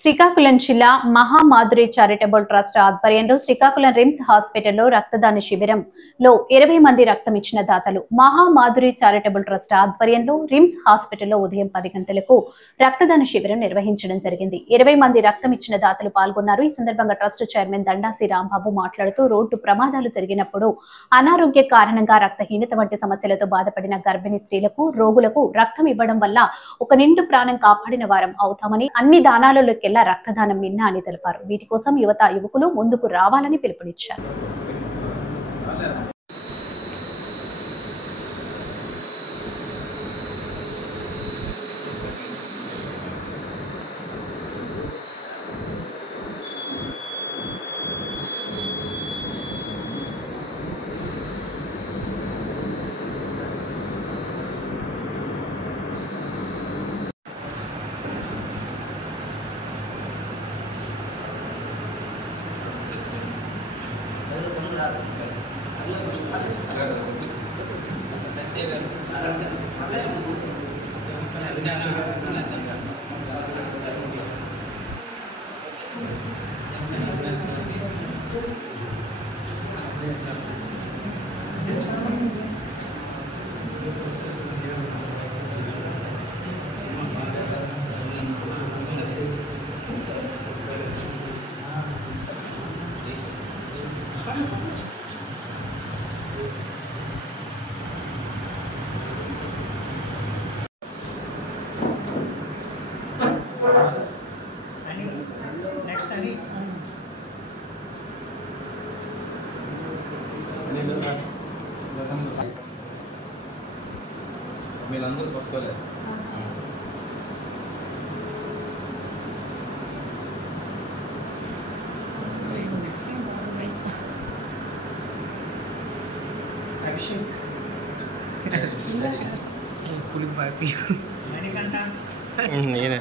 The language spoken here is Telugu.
శ్రీకాకుళం జిల్లా మహామాధురి చారిటబుల్ ట్రస్ట్ ఆధ్వర్యంలో శ్రీకాకుళం రిమ్స్ హాస్పిటల్లో రక్తదాన శిబిరంలో 20 మంది రక్తం ఇచ్చిన దాతలు. మహామాధురి చారిటబుల్ ట్రస్ట్ ఆధ్వర్యంలో రిమ్స్ హాస్పిటల్లో ఉదయం 10 గంటలకు రక్తదాన శిబిరం నిర్వహించడం జరిగింది. 20 మంది రక్తం ఇచ్చిన దాతలు పాల్గొన్నారు. ఈ సందర్భంగా ట్రస్ట్ చైర్మన్ దండాసి రాంబాబు మాట్లాడుతూ రోడ్డు ప్రమాదాలు జరిగినప్పుడు అనారోగ్య కారణంగా రక్తహీనత వంటి సమస్యలతో బాధపడిన గర్భిణీ స్త్రీలకు, రోగులకు రక్తం ఇవ్వడం వల్ల ఒక నిండు ప్రాణం కాపాడిన వారం అవుతామని, అన్ని దానాలలో రక్తదానం మిన్నా అని తెలిపారు. వీటి కోసం యువకులు ముందుకు రావాలని పిలుపునిచ్చారు. మీరందరూ పట్టుకోలేదు. నేనే